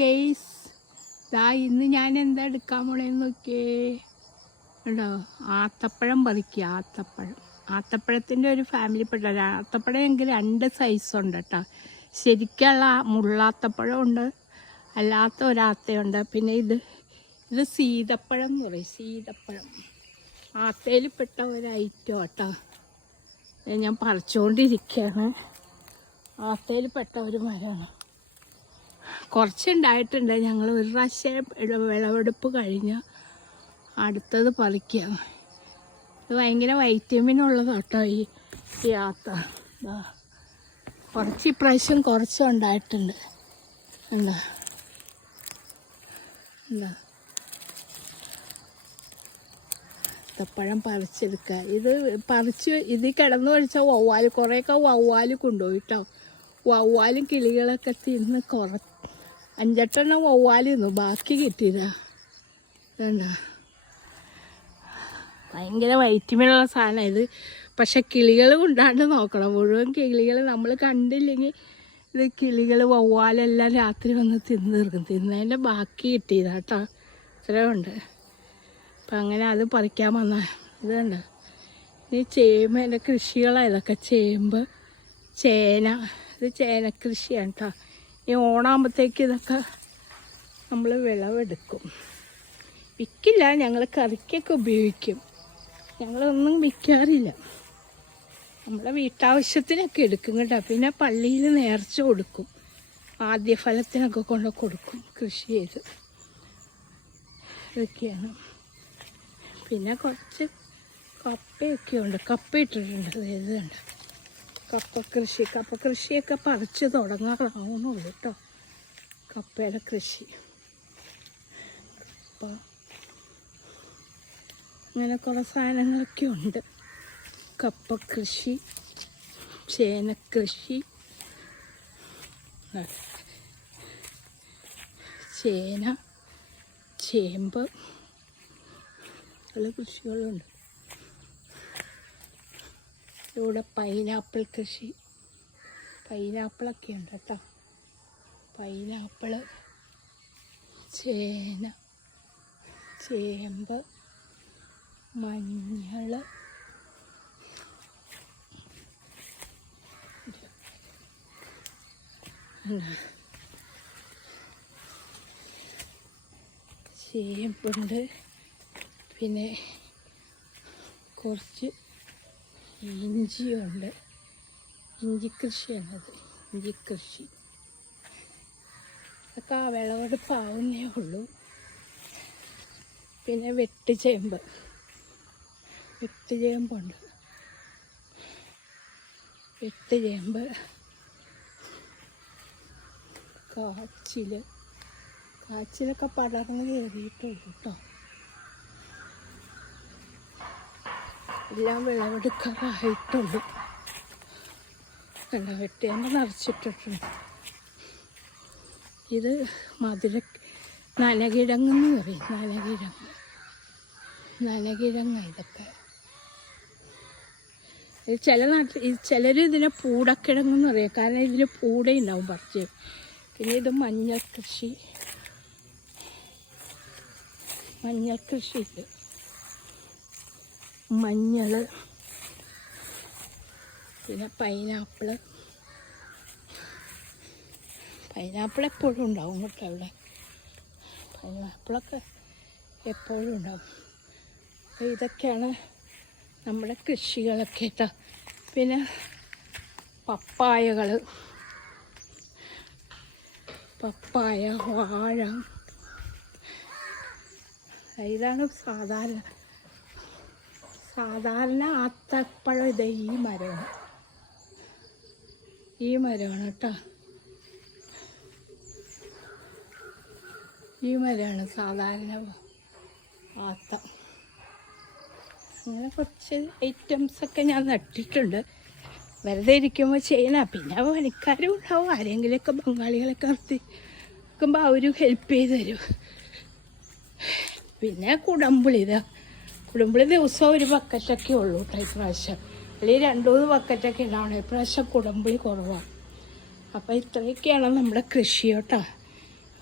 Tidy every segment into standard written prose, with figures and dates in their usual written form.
Guys, ഇന്ന് ഞാൻ എന്താ എടുക്കാൻ പോണേന്ന് നോക്കിയേ. ഉണ്ടോ, ആത്തപ്പഴം പറിക്കുക. ആത്തപ്പഴത്തിൻ്റെ ഒരു ഫാമിലിപ്പെട്ട ആത്തപ്പഴം എങ്കിൽ 2 സൈസുണ്ട് കേട്ടോ. ശരിക്കുള്ള മുള്ളാത്തപ്പഴം ഉണ്ട്, അല്ലാത്ത ഒരാത്തയുണ്ട്. പിന്നെ ഇത് സീതപ്പഴം എന്ന് പറയും. സീതപ്പഴം ആത്തയിൽപ്പെട്ട ഒരു ഐറ്റം കേട്ടോ. ഞാൻ പറിച്ചുകൊണ്ടിരിക്കുകയാണ്. ആത്തയിൽപ്പെട്ട ഒരു മരമാണ്. കുറച്ചുണ്ടായിട്ടുണ്ട്. ഞങ്ങൾ ഒരു പ്രാവശ്യം വിളവെടുപ്പ് കഴിഞ്ഞ് അടുത്തത് പറിക്കുക. ഇത് ഭയങ്കര വൈറ്റമിൻ ഉള്ളതാണ് കേട്ടോ ഈ ആത്ത. കുറച്ച് ഇപ്രാവശ്യം കുറച്ചുണ്ടായിട്ടുണ്ട്. എന്താ ആത്തപ്പഴം പറിച്ചെടുക്കുക. ഇത് ഇതിൽ കിടന്നു കഴിച്ചാൽ വവ്വാൽ കുറേയൊക്കെ വവ്വാൽ കൊണ്ടുപോയി കേട്ടോ. വവ്വാലും കിളികളൊക്കെ തിന്ന് 5-8 വവ്വാൽ തിന്നു, ബാക്കി കിട്ടിയതാ. വേണ്ട, ഭയങ്കര വൈറ്റമിനുള്ള സാധനം ഇത്. പക്ഷെ കിളികൾ കൊണ്ടാണ്ട് നോക്കണം. മുഴുവൻ കിളികൾ നമ്മൾ കണ്ടില്ലെങ്കിൽ ഇത് കിളികൾ വവ്വാലെല്ലാം രാത്രി വന്ന് തിന്ന് തീർക്കും. തിന്നതിൻ്റെ ബാക്കി കിട്ടിയതാ കേട്ടോ. ഇത്രയുണ്ട്. അപ്പം അങ്ങനെ അത് പറിക്കാൻ വന്ന ഇത് കണ്ട. ഈ ചേമ്പ്, എൻ്റെ കൃഷികളാണ് ഇതൊക്കെ. ചേമ്പ്, ചേന. ഇത് ചേന കൃഷിയാണ് കേട്ടോ. ഈ ഓണാകുമ്പോഴത്തേക്ക് ഇതൊക്കെ നമ്മൾ വിളവെടുക്കും. വിൽക്കില്ല, ഞങ്ങൾ കറിക്കൊക്കെ ഉപയോഗിക്കും. ഞങ്ങളൊന്നും വിൽക്കാറില്ല. നമ്മളെ വീട്ടാവശ്യത്തിനൊക്കെ എടുക്കും കേട്ടോ. പിന്നെ പള്ളിയിൽ നേർച്ച കൊടുക്കും. ആദ്യ ഫലത്തിനൊക്കെ കൊണ്ട് കൊടുക്കും കൃഷി ചെയ്ത്. ഇതൊക്കെയാണ്. പിന്നെ കുറച്ച് കപ്പയൊക്കെ ഉണ്ട്. കപ്പ ഇട്ടിട്ടുണ്ട്. ഇത് കണ്ട് കപ്പ കൃഷിയൊക്കെ പറിച്ച് തുടങ്ങാറാവുന്നുള്ളൂ കേട്ടോ. കപ്പയുടെ കൃഷി. കപ്പ അങ്ങനെ കുറേ സാധനങ്ങളൊക്കെ ഉണ്ട്. കപ്പ കൃഷി, ചേന കൃഷി, ചേന, ചേമ്പ്, പല കൃഷികളുണ്ട്. ഇവിടെ പൈനാപ്പിൾ കൃഷി. പൈനാപ്പിളൊക്കെ ഉണ്ട് കേട്ടോ. പൈനാപ്പിള്, ചേന, ചേമ്പ്, മഞ്ഞൾ, ചേമ്പുണ്ട്. പിന്നെ കുറച്ച് ഇഞ്ചിയുണ്ട്. ഇഞ്ചി കൃഷിയാണത്. ഇഞ്ചി കൃഷി അതൊക്കെ വിളവെടുപ്പാവുന്നേ ഉള്ളൂ. പിന്നെ വെട്ടുചേമ്പുണ്ട്. വെട്ടുചേമ്പ്, കാച്ചിലൊക്കെ പടർന്ന് കയറിയിട്ടുള്ളൂ കേട്ടോ. എല്ലാം വിളവെടുക്കാറായിട്ടുള്ളൂ. കണ്ട, വെട്ടേമ്പ് നിറച്ചിട്ടിട്ടുണ്ട്. ഇത് നനകിഴങ്ങെന്ന് പറയും. നനകിഴങ്ങ ഇതൊക്കെ. ചില ചിലർ ഇതിനെ പൂടക്കിഴങ്ങെന്ന് പറയും. കാരണം ഇതിന് പൂടയുണ്ടാവും പറിച്ച്. പിന്നെ ഇത് മഞ്ഞൾ കൃഷി. ഇത് മഞ്ഞൾ. പിന്നെ പൈനാപ്പിൾ എപ്പോഴും ഉണ്ടാവും കേട്ടോ. അവിടെ പൈനാപ്പിളൊക്കെ എപ്പോഴും ഉണ്ടാവും. അപ്പോൾ ഇതൊക്കെയാണ് നമ്മുടെ കൃഷികളൊക്കെ കേട്ടോ. പിന്നെ പപ്പായ, വാഴ. ഇതാണ് സാധാരണ ആത്തപ്പഴം. ഇത് ഈ മരമാണ് കേട്ടോ. ഈ മരമാണ് സാധാരണ ആത്ത. അങ്ങനെ കുറച്ച് ഐറ്റംസൊക്കെ ഞാൻ നട്ടിട്ടുണ്ട്. വെറുതെ ഇരിക്കുമ്പോൾ ചെയ്യണം. പിന്നെ പണിക്കാരും ഉണ്ടാവും. ആരെങ്കിലുമൊക്കെ ബംഗാളികളൊക്കെ നിർത്തിക്കുമ്പോൾ അവരും ഹെൽപ്പ് ചെയ്ത് തരും. പിന്നെ കുടംപുളി ദിവസവും ഒരു ബക്കറ്റൊക്കെ ഉള്ളൂ കേട്ടോ ഇപ്രാവശ്യം. അല്ലെങ്കിൽ 2-3 ബക്കറ്റൊക്കെ ഉണ്ടാവണം. ഇപ്രാവശ്യം കുടംപുളി കുറവാണ്. അപ്പോൾ ഇത്രയൊക്കെയാണ് നമ്മുടെ കൃഷി കേട്ടോ.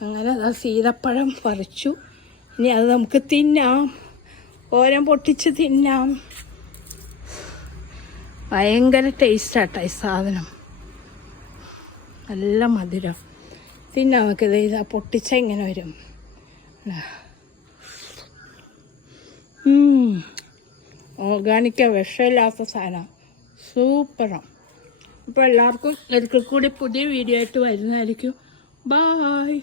അങ്ങനെ അതാ സീതപ്പഴം പറിച്ചു. ഇനി അത് നമുക്ക് തിന്നാം, ഓരം പൊട്ടിച്ച് തിന്നാം. ഭയങ്കര ടേസ്റ്റാട്ടോ ഈ സാധനം, നല്ല മധുരം. തിന്നാം നമുക്കിത്. ഇതാ പൊട്ടിച്ച ഇങ്ങനെ വരും. ഓർഗാനിക്ക, വിഷമില്ലാത്ത സാധനം, സൂപ്പറാണ്. അപ്പോൾ എല്ലാവർക്കും ഒരിക്കൽ കൂടി പുതിയ വീഡിയോ ആയിട്ട് വരുന്നതായിരിക്കും. ബായ്.